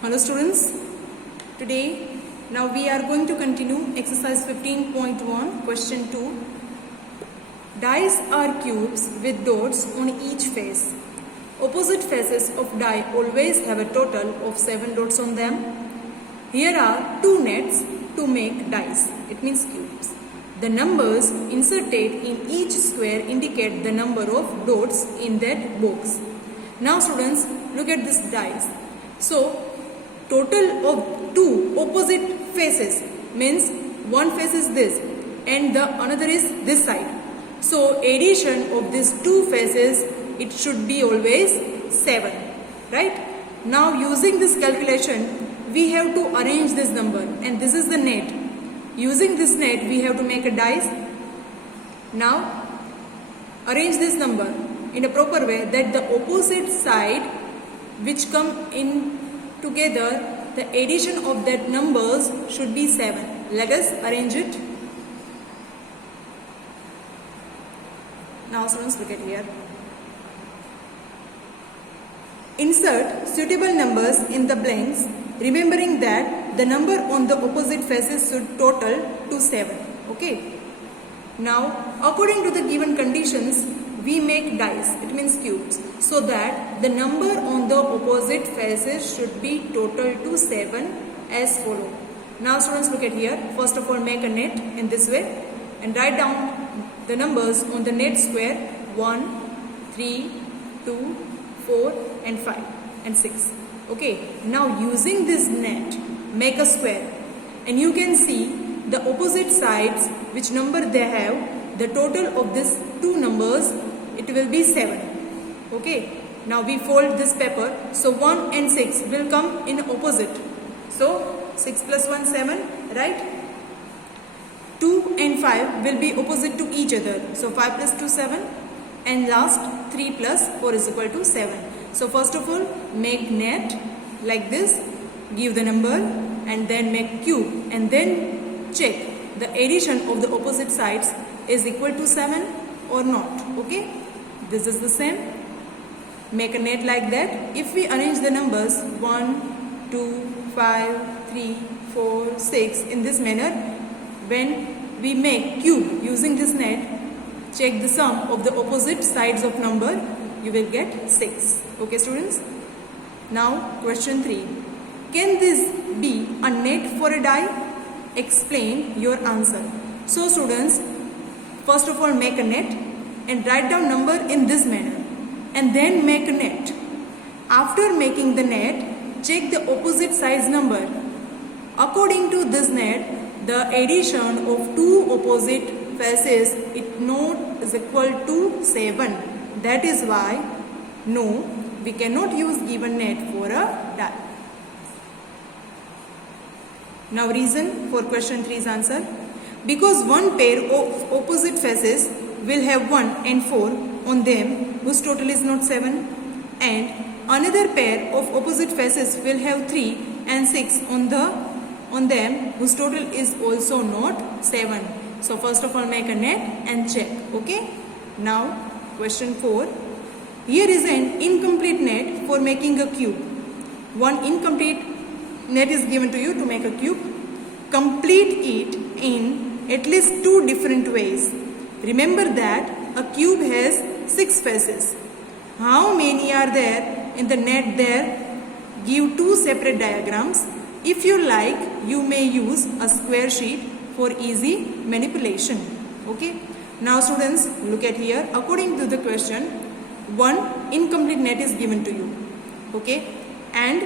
Hello students, now we are going to continue exercise 15.1 question 2. Dice are cubes with dots on each face. Opposite faces of die always have a total of 7 dots on them. Here are 2 nets to make dice, it means cubes. The numbers inserted in each square indicate the number of dots in that box. Now students, look at this dice. So total of 2 opposite faces means one face is this and the another is this side. So addition of these 2 faces, it should be always 7, right? Now using this calculation, we have to arrange this number, and this is the net. Using this net, we have to make a dice. Now arrange this number in a proper way that the opposite side which come in together, the addition of that numbers should be 7. Let us arrange it. Now students, look at here. Insert suitable numbers in the blanks, remembering that the number on the opposite faces should total to 7. Okay. Now according to the given conditions, we make dice, it means cubes, so that the number on the opposite faces should be total to 7 as follow. Now students, look at here. First of all, make a net in this way and write down the numbers on the net square: 1, 3, 2, 4 and 5 and 6. Okay, now using this net, make a square and you can see the opposite sides which number they have. The total of these 2 numbers, it will be 7. Okay, now we fold this paper, so 1 and 6 will come in opposite. So 6 plus 1, 7, right? 2 and 5 will be opposite to each other. So 5 plus 2, 7, and last 3 plus 4 is equal to 7. So first of all, make net like this, give the number and then make cube and then check the addition of the opposite sides is equal to 7 or not. Okay, this is the same. Make a net like that. If we arrange the numbers 1, 2, 5, 3, 4, 6 in this manner, when we make cube using this net, check the sum of the opposite sides of number, you will get 6. Okay students. Now question 3. Can this be a net for a die? Explain your answer. So students, first of all, make a net and write down number in this manner and then make a net. After making the net, check the opposite sides number. According to this net, the addition of 2 opposite faces, it not is equal to 7. That is why no, we cannot use given net for a die. Now reason for question 3's answer. Because one pair of opposite faces will have 1 and 4 on them whose total is not 7, and another pair of opposite faces will have 3 and 6 on them whose total is also not 7. So first of all, make a net and check. Okay. Now question 4. Here is an incomplete net for making a cube. One incomplete net is given to you to make a cube. Complete it in at least 2 different ways. Remember that a cube has 6 faces. How many are there in the net there? Give 2 separate diagrams. If you like, you may use a square sheet for easy manipulation. Okay. Now students, look at here. According to the question, one incomplete net is given to you. Okay. And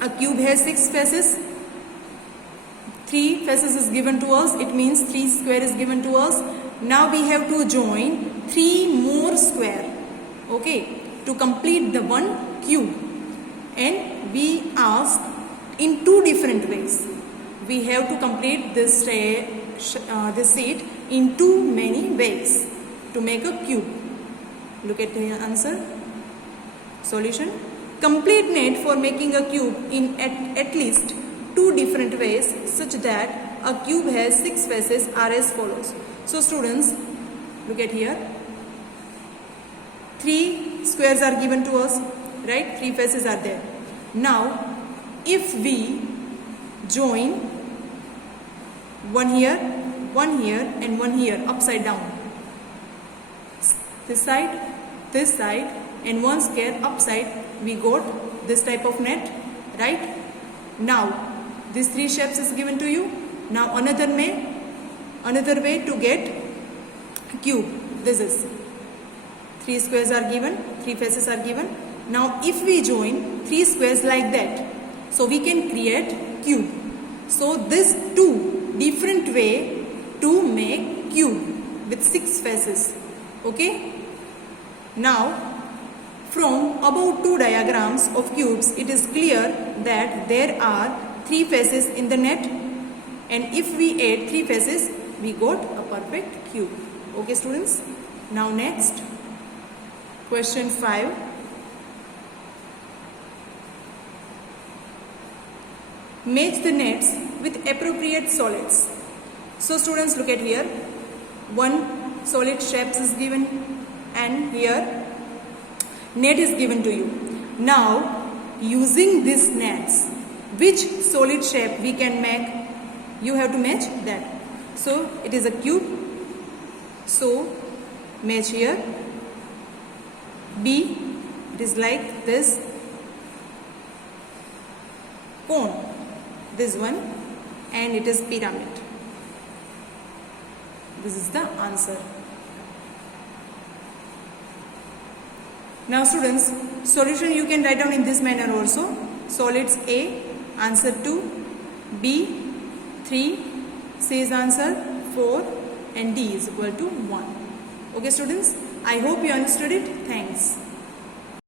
a cube has 6 faces. 3 faces is given to us. It means 3 square is given to us. Now we have to join 3 more square. Okay. To complete the one cube. And we ask in 2 different ways. We have to complete this sheet in 2 many ways to make a cube. Look at the answer. Solution. Complete net for making a cube in at least 2 different ways such that a cube has 6 faces are as follows. So students, look at here. 3 squares are given to us, right? 3 faces are there. Now if we join one here and one here upside down, this side and one square upside, we got this type of net, right? Now these three shapes is given to you. Now another way to get cube. This is three squares are given, three faces are given. Now if we join three squares like that, so we can create cube. So this two different way to make cube with six faces. Okay. Now from above two diagrams of cubes, it is clear that there are three faces in the net, and if we add three faces, we got a perfect cube. Okay students. Now next, question 5. Match the nets with appropriate solids. So students, look at here. One solid shape is given and here net is given to you. Now using these nets, which solid shape we can make? You have to match that. So it is a cube. So match here. B, it is like this. Cone, this one, and it is pyramid. This is the answer. Now students, solution you can write down in this manner also. Solids A, answer 2, B 3, C is answer 4, and D is equal to 1. Okay students, I hope you understood it. Thanks.